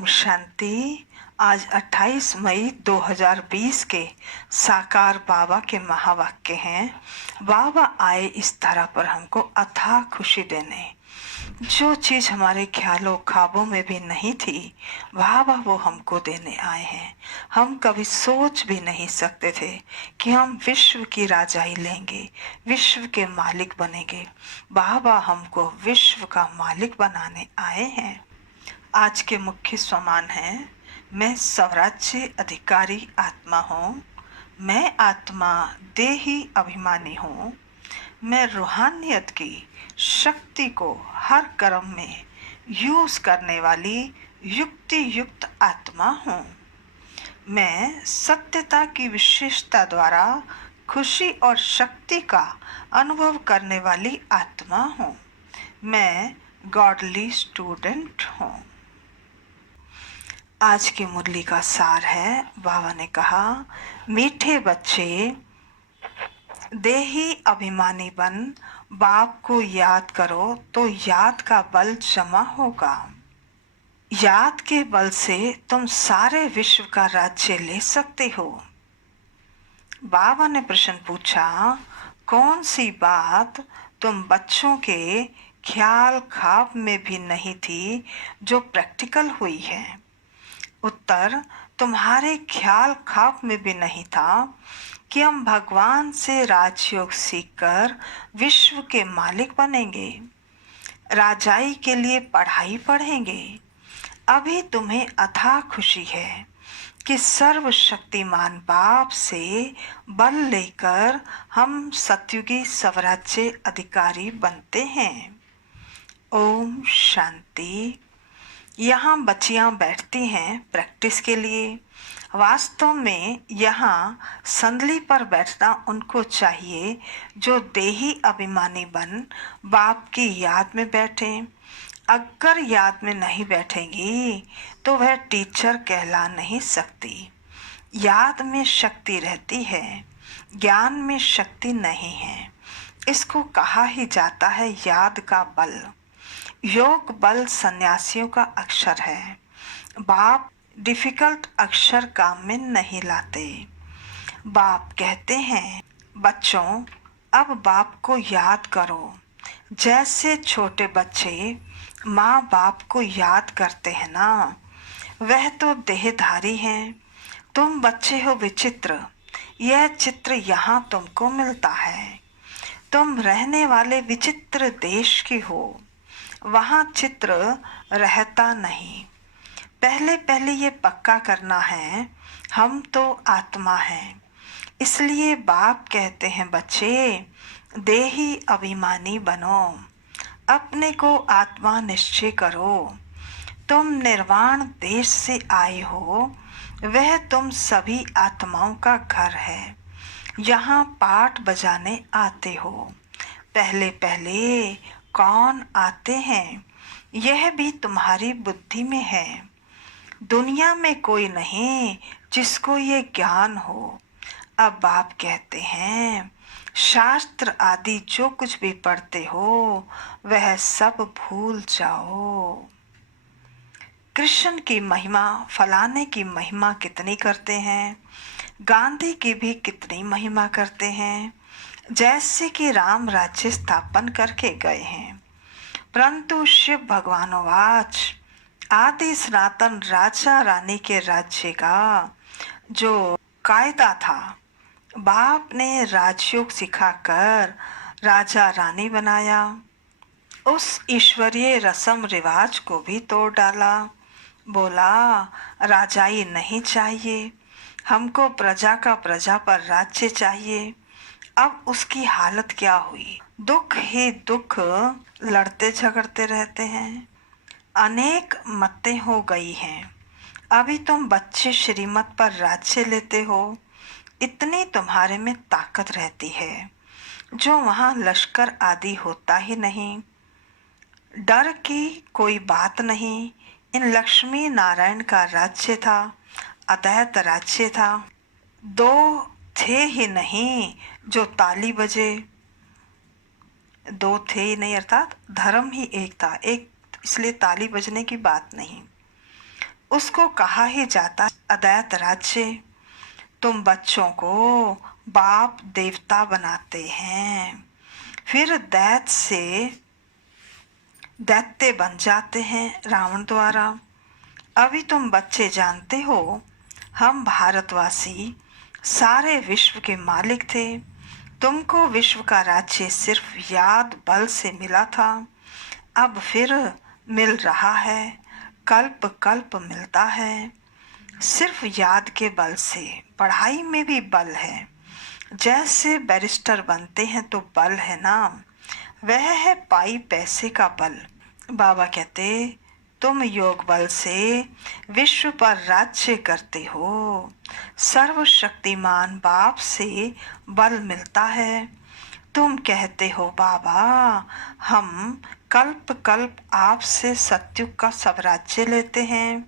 ओम शांति। आज 28 मई 2020 के साकार बाबा के महावाक्य हैं। बाबा आए इस तरह पर हमको अथाह खुशी देने। जो चीज हमारे ख्यालों ख्वाबों में भी नहीं थी, बाबा वो हमको देने आए हैं। हम कभी सोच भी नहीं सकते थे कि हम विश्व की राजाई लेंगे, विश्व के मालिक बनेंगे। बाबा हमको विश्व का मालिक बनाने आए हैं। आज के मुख्य स्वमान हैं, मैं स्वराज्य अधिकारी आत्मा हूँ, मैं आत्मा देही अभिमानी हूँ, मैं रूहानियत की शक्ति को हर कर्म में यूज करने वाली युक्ति युक्त आत्मा हूँ, मैं सत्यता की विशेषता द्वारा खुशी और शक्ति का अनुभव करने वाली आत्मा हूँ, मैं गॉडली स्टूडेंट हूँ। आज की मुरली का सार है, बाबा ने कहा, मीठे बच्चे देही अभिमानी बन बाप को याद करो तो याद का बल जमा होगा। याद के बल से तुम सारे विश्व का राज्य ले सकते हो। बाबा ने प्रश्न पूछा, कौन सी बात तुम बच्चों के ख्याल ख्वाब में भी नहीं थी जो प्रैक्टिकल हुई है? उत्तर, तुम्हारे ख्याल ख्वाब में भी नहीं था कि हम भगवान से राजयोग सीखकर विश्व के मालिक बनेंगे, राजाई के लिए पढ़ाई पढ़ेंगे। अभी तुम्हें अथाह खुशी है कि सर्वशक्तिमान बाप से बल लेकर हम सतयुगी स्वराज्य अधिकारी बनते हैं। ओम शांति। यहाँ बच्चियाँ बैठती हैं प्रैक्टिस के लिए। वास्तव में यहाँ संदली पर बैठना उनको चाहिए जो देही अभिमानी बन बाप की याद में बैठें। अगर याद में नहीं बैठेंगी तो वह टीचर कहला नहीं सकती। याद में शक्ति रहती है, ज्ञान में शक्ति नहीं है। इसको कहा ही जाता है याद का बल। योग बल सन्यासियों का अक्षर है। बाप डिफिकल्ट अक्षर काम में नहीं लाते। बाप कहते हैं, बच्चों अब बाप को याद करो जैसे छोटे बच्चे माँ बाप को याद करते हैं ना। वह तो देहधारी हैं, तुम बच्चे हो विचित्र। यह चित्र यहाँ तुमको मिलता है। तुम रहने वाले विचित्र देश की हो, वहाँ चित्र रहता नहीं। पहले पहले ये पक्का करना है, हम तो आत्मा हैं। इसलिए बाप कहते हैं, बच्चे देही अभिमानी बनो, अपने को आत्मा निश्चय करो। तुम निर्वाण देश से आए हो, वह तुम सभी आत्माओं का घर है। यहाँ पाठ बजाने आते हो। पहले पहले कौन आते हैं, यह भी तुम्हारी बुद्धि में है। दुनिया में कोई नहीं जिसको ये ज्ञान हो। अब बाप कहते हैं, शास्त्र आदि जो कुछ भी पढ़ते हो वह सब भूल जाओ। कृष्ण की महिमा, फलाने की महिमा कितनी करते हैं, गांधी की भी कितनी महिमा करते हैं, जैसे कि राम राज्य स्थापन करके गए हैं। परंतु शिव भगवानोवाच, आदि सनातन राजा रानी के राज्य का जो कायदा था, बाप ने राजयोग सिखाकर राजा रानी बनाया। उस ईश्वरीय रस्म रिवाज को भी तोड़ डाला। बोला, राजाई नहीं चाहिए, हमको प्रजा का प्रजा पर राज्य चाहिए। अब उसकी हालत क्या हुई? दुख ही दुख, लड़ते झगड़ते रहते हैं। अनेक मतें हो गई हैं। अभी तुम बच्चे श्रीमत पर राज्य लेते हो, इतनी तुम्हारे में ताकत रहती है जो वहाँ लश्कर आदि होता ही नहीं। डर की कोई बात नहीं। इन लक्ष्मी नारायण का राज्य था, अद्वैत राज्य था। दो थे ही नहीं जो ताली बजे। दो थे ही नहीं, अर्थात धर्म ही एक था, एक इसलिए ताली बजने की बात नहीं। उसको कहा ही जाता अद्वैत राज्य। तुम बच्चों को बाप देवता बनाते हैं, फिर दैत्य बन जाते हैं रावण द्वारा। अभी तुम बच्चे जानते हो, हम भारतवासी सारे विश्व के मालिक थे। तुमको विश्व का राज्य सिर्फ याद बल से मिला था, अब फिर मिल रहा है, कल्प कल्प मिलता है। सिर्फ याद के बल से पढ़ाई में भी बल है। जैसे बैरिस्टर बनते हैं तो बल है ना, वह है पाई पैसे का बल। बाबा कहते, तुम योग बल से विश्व पर राज्य करते हो। सर्वशक्तिमान बाप से बल मिलता है। तुम कहते हो बाबा, हम कल्प कल्प आपसे सत्युग का सब राज्य लेते हैं,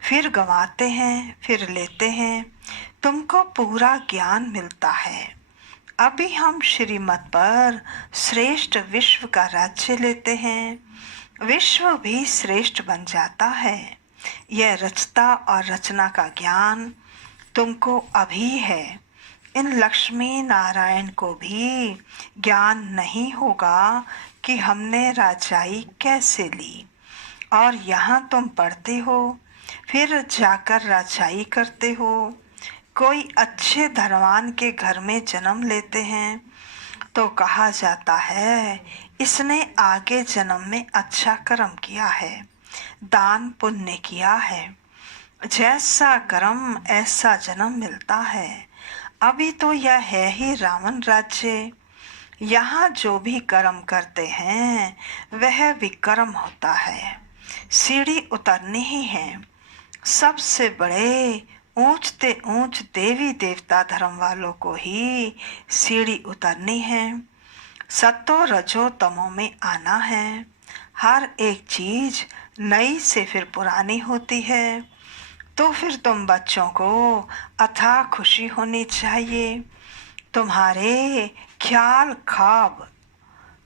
फिर गंवाते हैं, फिर लेते हैं। तुमको पूरा ज्ञान मिलता है। अभी हम श्रीमत पर श्रेष्ठ विश्व का राज्य लेते हैं, विश्व भी श्रेष्ठ बन जाता है। यह रचता और रचना का ज्ञान तुमको अभी है। इन लक्ष्मी नारायण को भी ज्ञान नहीं होगा कि हमने राजाई कैसे ली। और यहाँ तुम पढ़ते हो, फिर जाकर राजाई करते हो। कोई अच्छे धनवान के घर में जन्म लेते हैं तो कहा जाता है इसने आगे जन्म में अच्छा कर्म किया है, दान पुण्य किया है। जैसा कर्म ऐसा जन्म मिलता है। अभी तो यह है ही रावण राज्य। यहाँ जो भी कर्म करते हैं वह विकर्म होता है। सीढ़ी उतरनी ही है। सबसे बड़े ऊंचते ऊंच देवी देवता धर्म वालों को ही सीढ़ी उतरनी है। सत्तो रजो तमो में आना है। हर एक चीज नई से फिर पुरानी होती है। तो फिर तुम बच्चों को अथाह खुशी होनी चाहिए। तुम्हारे ख्याल ख्वाब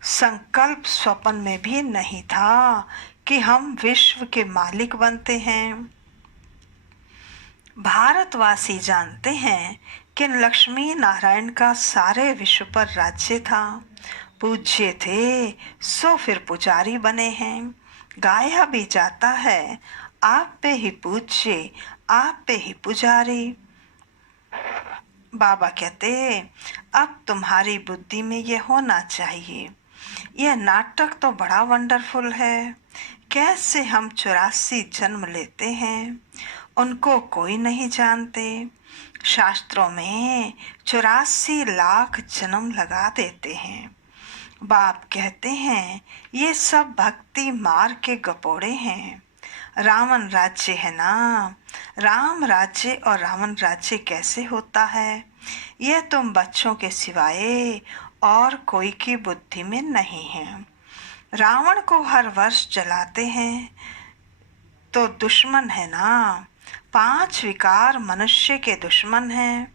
संकल्प स्वप्न में भी नहीं था कि हम विश्व के मालिक बनते हैं। भारतवासी जानते हैं कि लक्ष्मी नारायण का सारे विश्व पर राज्य था। पूज्य थे सो फिर पुजारी बने हैं। गाया भी जाता है, आप पे ही पूज्य, आप पे ही पुजारी। बाबा कहते, अब तुम्हारी बुद्धि में ये होना चाहिए। यह नाटक तो बड़ा वंडरफुल है। कैसे हम 84 जन्म लेते हैं, उनको कोई नहीं जानते। शास्त्रों में 84 लाख जन्म लगा देते हैं। बाप कहते हैं ये सब भक्ति मार के गपोड़े हैं। रावण राज्य है ना, राम राज्य और रावण राज्य कैसे होता है, यह तुम बच्चों के सिवाय और कोई की बुद्धि में नहीं है। रावण को हर वर्ष जलाते हैं तो दुश्मन है ना। 5 विकार मनुष्य के दुश्मन हैं।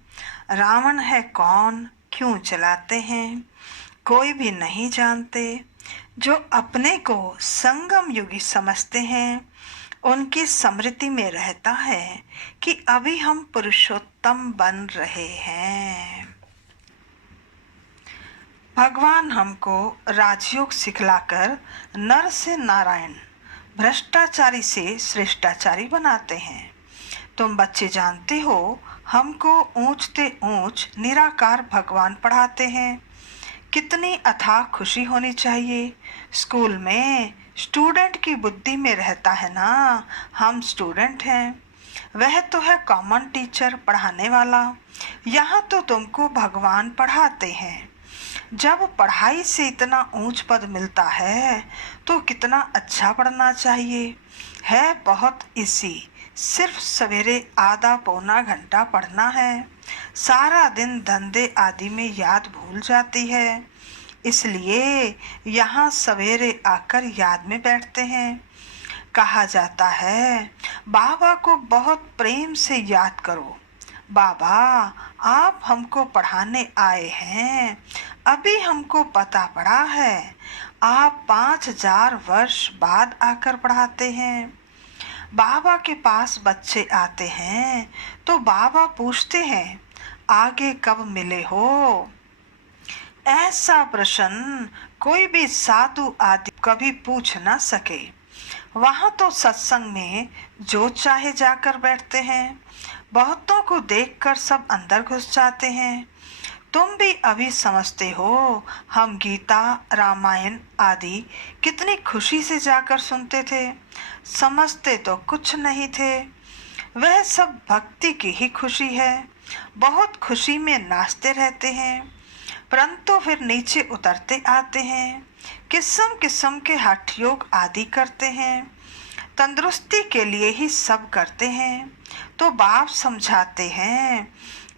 रावण है कौन, क्यों जलाते हैं, कोई भी नहीं जानते। जो अपने को संगम युगी समझते हैं उनकी स्मृति में रहता है कि अभी हम पुरुषोत्तम बन रहे हैं। भगवान हमको राजयोग सिखलाकर नर से नारायण, भ्रष्टाचारी से श्रेष्ठाचारी बनाते हैं। तुम बच्चे जानते हो, हमको ऊंचते ऊंच निराकार भगवान पढ़ाते हैं। कितनी अथाह खुशी होनी चाहिए। स्कूल में स्टूडेंट की बुद्धि में रहता है ना, हम स्टूडेंट हैं। वह तो है कॉमन टीचर, पढ़ाने वाला। यहाँ तो तुमको भगवान पढ़ाते हैं। जब पढ़ाई से इतना ऊंच पद मिलता है तो कितना अच्छा पढ़ना चाहिए। है बहुत इजी, सिर्फ सवेरे आधा पौना घंटा पढ़ना है। सारा दिन धंधे आदि में याद भूल जाती है, इसलिए यहाँ सवेरे आकर याद में बैठते हैं। कहा जाता है बाबा को बहुत प्रेम से याद करो। बाबा आप हमको पढ़ाने आए हैं, अभी हमको पता पड़ा है आप 5000 वर्ष बाद आकर पढ़ाते हैं। बाबा के पास बच्चे आते हैं तो बाबा पूछते हैं, आगे कब मिले हो? ऐसा प्रश्न कोई भी साधु आदि कभी पूछ ना सके। वहां तो सत्संग में जो चाहे जाकर बैठते हैं। बहुतों को देखकर सब अंदर घुस जाते हैं। तुम भी अभी समझते हो हम गीता, रामायण आदि कितनी खुशी से जाकर सुनते थे। समझते तो कुछ नहीं थे। वह सब भक्ति की ही खुशी है। बहुत खुशी में नाचते रहते हैं, परंतु फिर नीचे उतरते आते हैं। किस्म किस्म के हठ योग आदि करते हैं। तंदुरुस्ती के लिए ही सब करते हैं। तो बाप समझाते हैं,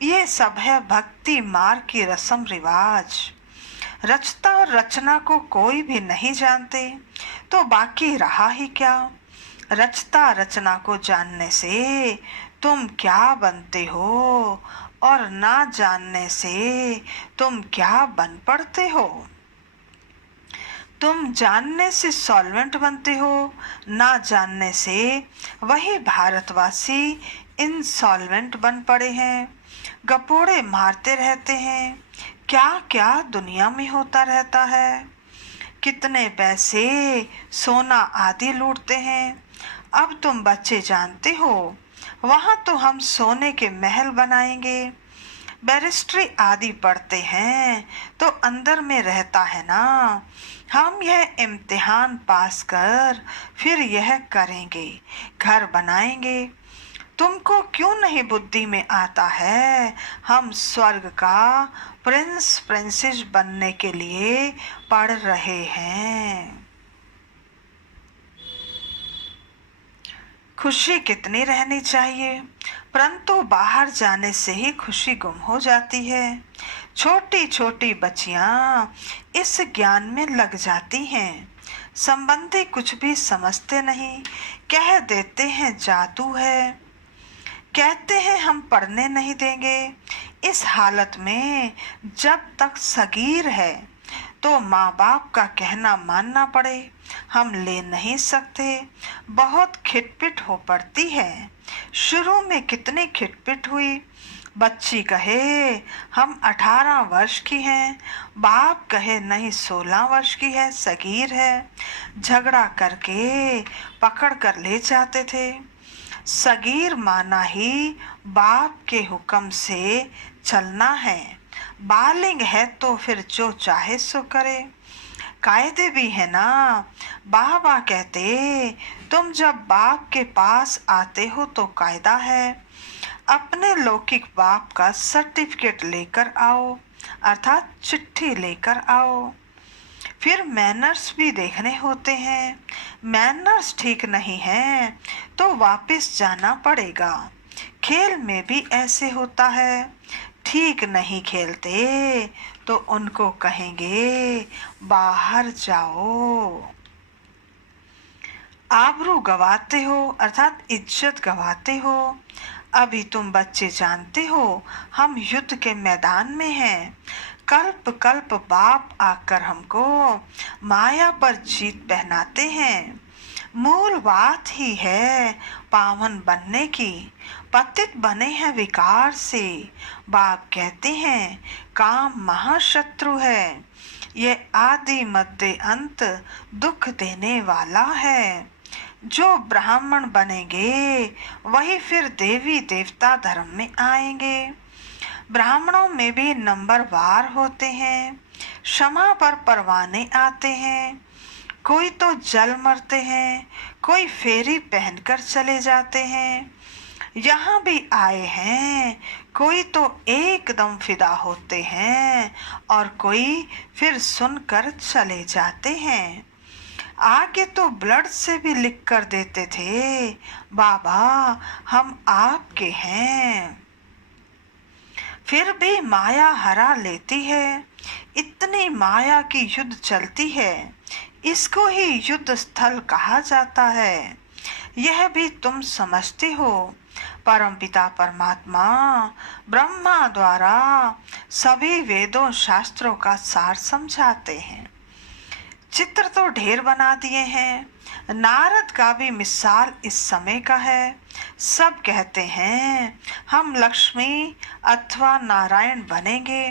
ये सब है भक्ति मार्ग की रस्म रिवाज। रचता और रचना को कोई भी नहीं जानते तो बाकी रहा ही क्या। रचता रचना को जानने से तुम क्या बनते हो और ना जानने से तुम क्या बन पड़ते हो। तुम जानने से सॉल्वेंट बनते हो, ना जानने से वही भारतवासी इंसॉल्वेंट बन पड़े हैं। गपोड़े मारते रहते हैं। क्या क्या दुनिया में होता रहता है। कितने पैसे, सोना आदि लूटते हैं। अब तुम बच्चे जानते हो, वहां तो हम सोने के महल बनाएंगे। बैरिस्ट्री आदि पढ़ते हैं तो अंदर में रहता है ना, हम यह इम्तिहान पास कर फिर यह करेंगे, घर बनाएंगे। तुमको क्यों नहीं बुद्धि में आता है हम स्वर्ग का प्रिंस प्रिंसेस बनने के लिए पढ़ रहे हैं। खुशी कितनी रहनी चाहिए, परंतु बाहर जाने से ही खुशी गुम हो जाती है। छोटी छोटी बच्चियां इस ज्ञान में लग जाती हैं। संबंधी कुछ भी समझते नहीं, कह देते हैं जादू है, कहते हैं हम पढ़ने नहीं देंगे। इस हालत में जब तक सगीर है तो माँ बाप का कहना मानना पड़े, हम ले नहीं सकते। बहुत खिटपिट हो पड़ती है। शुरू में कितनी खिटपिट हुई। बच्ची कहे हम 18 वर्ष की हैं, बाप कहे नहीं 16 वर्ष की है, सगीर है। झगड़ा करके पकड़ कर ले जाते थे। सगीर माना ही बाप के हुक्म से चलना है। बालिग है तो फिर जो चाहे सो करे। कायदे भी है ना। बाबा कहते तुम जब बाप के पास आते हो तो कायदा है, अपने लौकिक बाप का सर्टिफिकेट लेकर आओ, अर्थात चिट्ठी लेकर आओ। फिर मैनर्स भी देखने होते हैं। मैनर्स ठीक नहीं है तो वापस जाना पड़ेगा। खेल में भी ऐसे होता है। ठीक नहीं खेलते तो उनको कहेंगे बाहर जाओ। आबरू गवाते हो, अर्थात इज्जत गवाते हो। अभी तुम बच्चे जानते हो हम युद्ध के मैदान में हैं। कल्प कल्प बाप आकर हमको माया पर जीत पहनाते हैं। मूल बात ही है पावन बनने की। पतित बने हैं विकार से। बाप कहते हैं काम महाशत्रु है, ये आदि मध्य अंत दुख देने वाला है। जो ब्राह्मण बनेंगे वही फिर देवी देवता धर्म में आएंगे। ब्राह्मणों में भी नंबर वार होते हैं। क्षमा पर परवाने आते हैं। कोई तो जल मरते हैं, कोई फेरी पहनकर चले जाते हैं। यहाँ भी आए हैं, कोई तो एकदम फिदा होते हैं और कोई फिर सुनकर चले जाते हैं। आगे तो ब्लड से भी लिख कर देते थे, बाबा हम आपके हैं। फिर भी माया हरा लेती है। इतनी माया की युद्ध चलती है, इसको ही युद्ध स्थल कहा जाता है। यह भी तुम समझते हो। परमपिता परमात्मा ब्रह्मा द्वारा सभी वेदों शास्त्रों का सार समझाते हैं। चित्र तो ढेर बना दिए हैं। नारद का भी मिसाल इस समय का है। सब कहते हैं हम लक्ष्मी अथवा नारायण बनेंगे।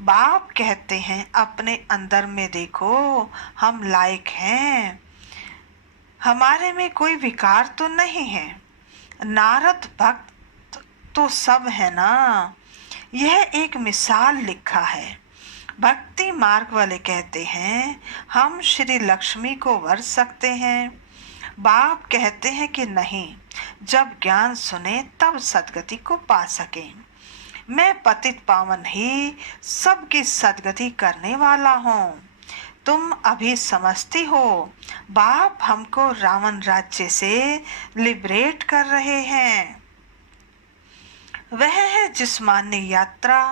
बाप कहते हैं अपने अंदर में देखो, हम लायक हैं, हमारे में कोई विकार तो नहीं है। नारद भक्त तो सब है ना। यह एक मिसाल लिखा है। भक्ति मार्ग वाले कहते हैं हम श्री लक्ष्मी को वर सकते हैं। बाप कहते हैं कि नहीं, जब ज्ञान सुने तब सदगति को पा सके। मैं पतित पावन ही सबकी सदगति करने वाला हूँ। तुम अभी समझती हो, बाप हमको रावण राज्य से लिबरेट कर रहे हैं। वह है जिस्मानी यात्रा।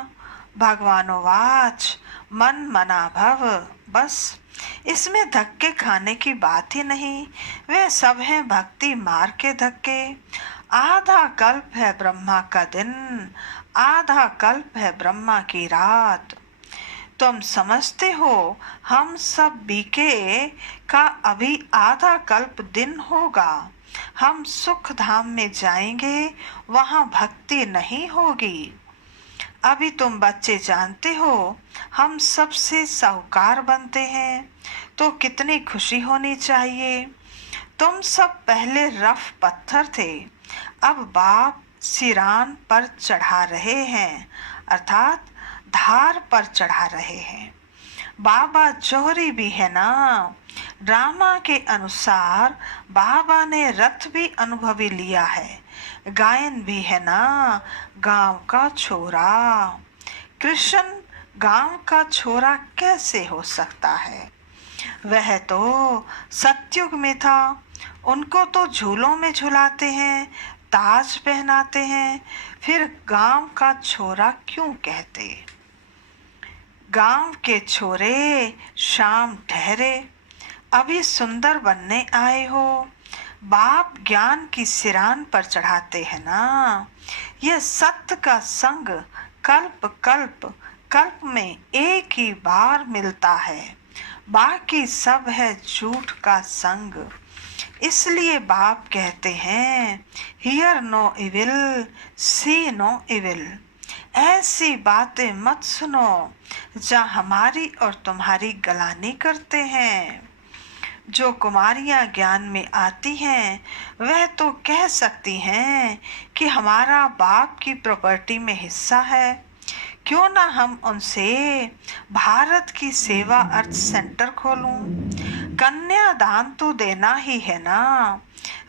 भगवानोवाच मन मना भव। बस इसमें धक्के खाने की बात ही नहीं। वे सब हैं भक्ति मार्ग के धक्के। आधा कल्प है ब्रह्मा का दिन, आधा कल्प है ब्रह्मा की रात। तुम समझते हो हम सब बीके का अभी आधा कल्प दिन होगा। हम सुख धाम में जाएंगे, वहां भक्ति नहीं होगी। अभी तुम बच्चे जानते हो हम सबसे साहूकार बनते हैं, तो कितनी खुशी होनी चाहिए। तुम सब पहले रफ पत्थर थे, अब बाप सिरान पर चढ़ा रहे हैं, अर्थात धार पर चढ़ा रहे हैं। बाबा जौहरी भी है ना। ड्रामा के अनुसार बाबा ने रथ भी अनुभवी लिया है। गायन भी है ना, गांव का छोरा। कृष्ण गांव का छोरा कैसे हो सकता है? वह तो सतयुग में था। उनको तो झूलों में झुलाते हैं, ताज पहनाते हैं, फिर गांव का छोरा क्यों कहते? गांव के छोरे शाम ठहरे, अभी सुंदर बनने आए हो। बाप ज्ञान की सिरान पर चढ़ाते हैं ना। यह सत्य का संग कल्प कल्प कल्प में एक ही बार मिलता है, बाकी सब है झूठ का संग। इसलिए बाप कहते हैं hear no evil, see no evil. ऐसी बातें मत सुनो जहाँ हमारी और तुम्हारी गलानी करते हैं। जो कुमारियां ज्ञान में आती हैं वह तो कह सकती हैं कि हमारा बाप की प्रॉपर्टी में हिस्सा है, क्यों ना हम उनसे भारत की सेवा अर्थ सेंटर खोलूं। कन्यादान तो देना ही है ना,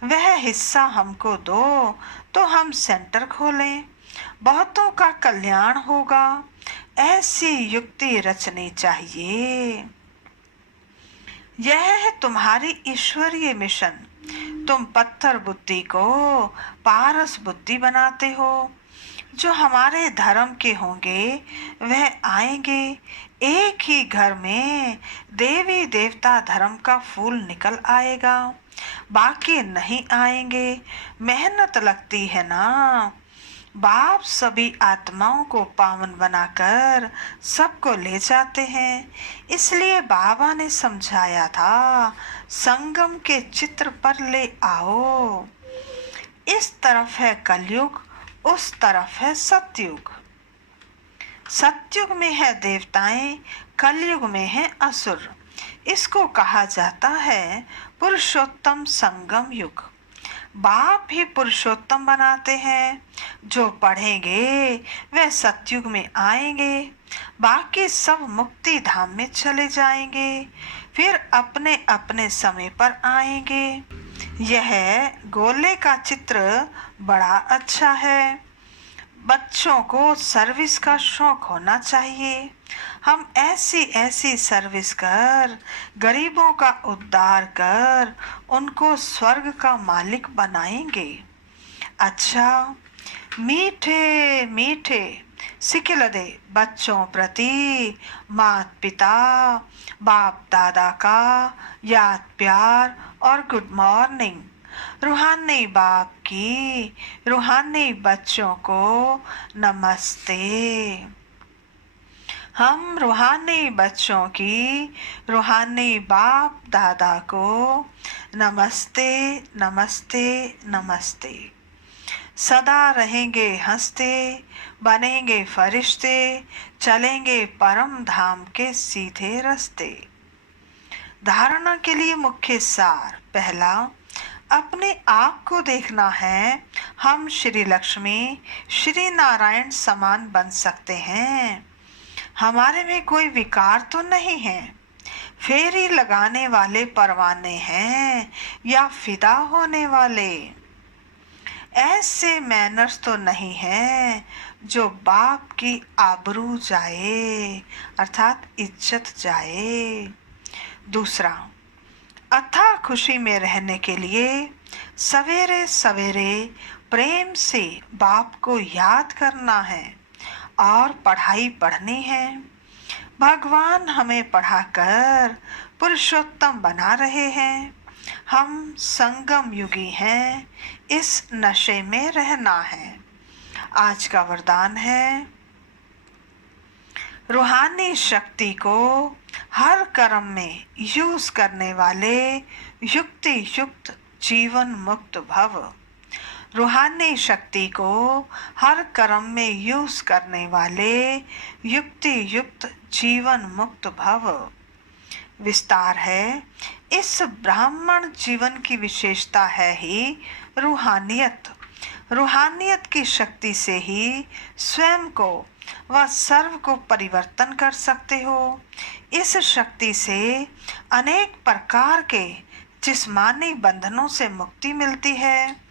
वह हिस्सा हमको दो तो हम सेंटर खोलें, बहुतों का कल्याण होगा। ऐसी युक्ति रचनी चाहिए। यह है तुम्हारी ईश्वरीय मिशन। तुम पत्थर बुद्धि को पारस बुद्धि बनाते हो। जो हमारे धर्म के होंगे वह आएंगे। एक ही घर में देवी देवता धर्म का फूल निकल आएगा, बाकी नहीं आएंगे। मेहनत लगती है ना। बाप सभी आत्माओं को पावन बनाकर सबको ले जाते हैं। इसलिए बाबा ने समझाया था संगम के चित्र पर ले आओ। इस तरफ है कलयुग, उस तरफ है सतयुग। सतयुग में है देवताएं, कलयुग में है असुर। इसको कहा जाता है पुरुषोत्तम संगम युग। बाप ही पुरुषोत्तम बनाते हैं। जो पढ़ेंगे वे सतयुग में आएंगे, बाकी सब मुक्ति धाम में चले जाएंगे, फिर अपने अपने समय पर आएंगे। यह गोले का चित्र बड़ा अच्छा है। बच्चों को सर्विस का शौक होना चाहिए। हम ऐसी ऐसी सर्विस कर गरीबों का उद्धार कर उनको स्वर्ग का मालिक बनाएंगे। अच्छा, मीठे मीठे सिखिलदे बच्चों प्रति माता पिता बाप दादा का याद प्यार और गुड मॉर्निंग। रूहानी बाप की रूहानी बच्चों को नमस्ते। हम रूहानी बच्चों की रूहानी बाप दादा को नमस्ते नमस्ते नमस्ते। सदा रहेंगे हंसते, बनेंगे फरिश्ते, चलेंगे परम धाम के सीधे रास्ते। धारणा के लिए मुख्य सार। पहला, अपने आप को देखना है। हम श्री लक्ष्मी श्री नारायण समान बन सकते हैं। हमारे में कोई विकार तो नहीं है। फेरी लगाने वाले परवाने हैं या फिदा होने वाले। ऐसे मैनर्स तो नहीं है जो बाप की आबरू जाए, अर्थात इज्जत जाए। दूसरा, अथाह खुशी में रहने के लिए सवेरे सवेरे प्रेम से बाप को याद करना है और पढ़ाई पढ़नी है। भगवान हमें पढ़ाकर पुरुषोत्तम बना रहे हैं। हम संगम युगी हैं, इस नशे में रहना है। आज का वरदान है, रूहानी शक्ति को हर कर्म में यूज करने वाले युक्ति युक्त जीवन मुक्त भव। रूहानी शक्ति को हर कर्म में यूज करने वाले युक्ति युक्त जीवन मुक्त भव। विस्तार है, इस ब्राह्मण जीवन की विशेषता है ही रूहानियत। रूहानियत की शक्ति से ही स्वयं को व सर्व को परिवर्तन कर सकते हो। इस शक्ति से अनेक प्रकार के जिस्मानी बंधनों से मुक्ति मिलती है।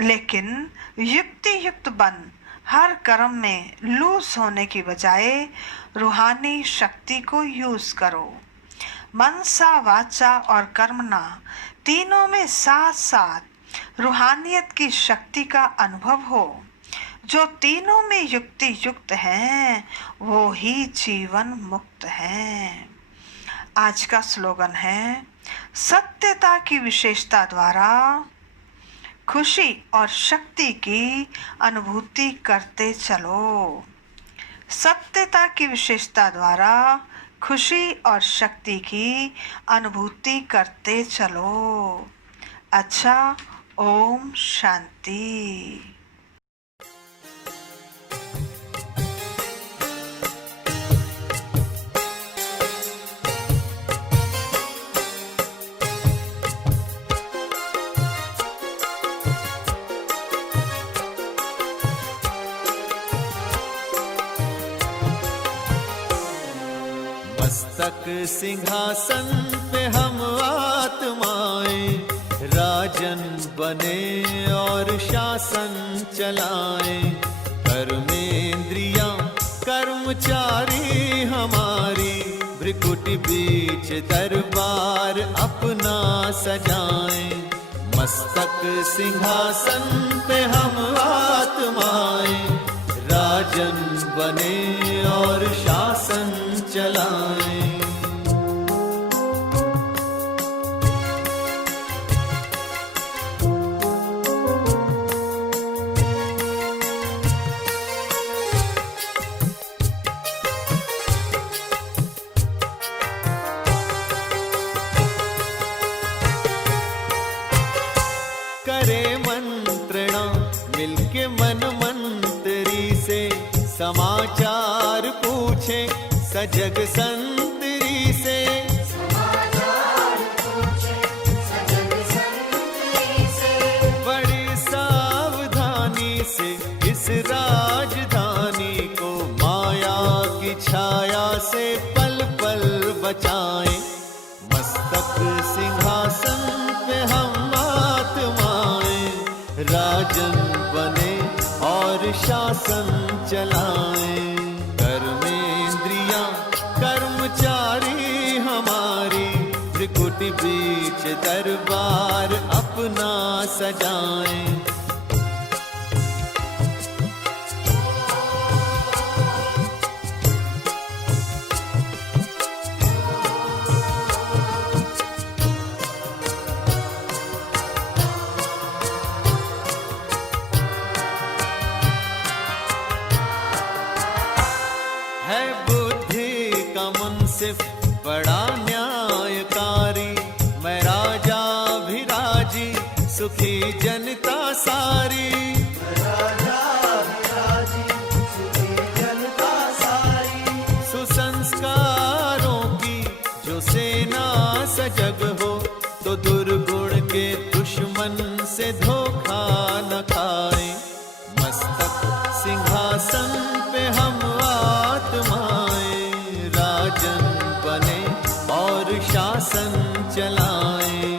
लेकिन युक्ति युक्त बन हर कर्म में लूस होने की बजाय रूहानी शक्ति को यूज करो। मनसा, वाचा और कर्मणा तीनों में साथ साथ रूहानियत की शक्ति का अनुभव हो। जो तीनों में युक्ति युक्त हैं वो ही जीवन मुक्त हैं। आज का स्लोगन है, सत्यता की विशेषता द्वारा खुशी और शक्ति की अनुभूति करते चलो। सत्यता की विशेषता द्वारा खुशी और शक्ति की अनुभूति करते चलो। अच्छा, ओम शांति। मस्तक सिंहासन पे हम आत्माएं, राजन बने और शासन चलाएं। कर्मेंद्रियां कर्मचारी हमारी, भ्रिकुटी बीच दरबार अपना सजाएं। मस्तक सिंहासन पे हम आत्माएं, राजन बने और शासन चलाएं। करे मंत्रणा मिलके मन मंत्री से, समाचार पूछे सजग संतरी से। बड़ी सावधानी से इस राजधानी को माया की छाया से पल पल बचाएं। मस्तक सिंहासन पे हम आत्माएं, राजन बने और शासन चलाएं। कर्मेंद्रियां कर्मचारी हमारी, त्रिकुटी बीच दरबार अपना सजाएं। है बुद्धि मुंसिफ बड़ा न्यायकारी, मैं राजा भी राजी सुखी जनता सारी। सुसंस्कारों की जो सेना सजग हो, तो दुर्गुण के दुश्मन से धोखा न खाए। मस्तक सिंहासन पे हम आत्माएं, राजन बने और शासन चलाएं।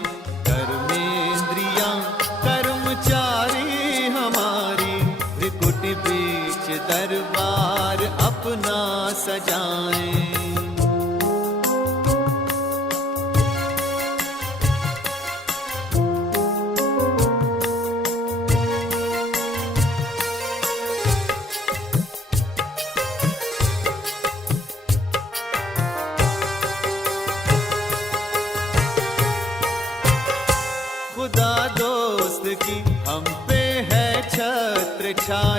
कर्मेंद्रियां कर्मचारी हमारी, त्रिकुट बीच दरबार अपना सजाएं। खुदा दोस्त की हम पे है छत्र छाया,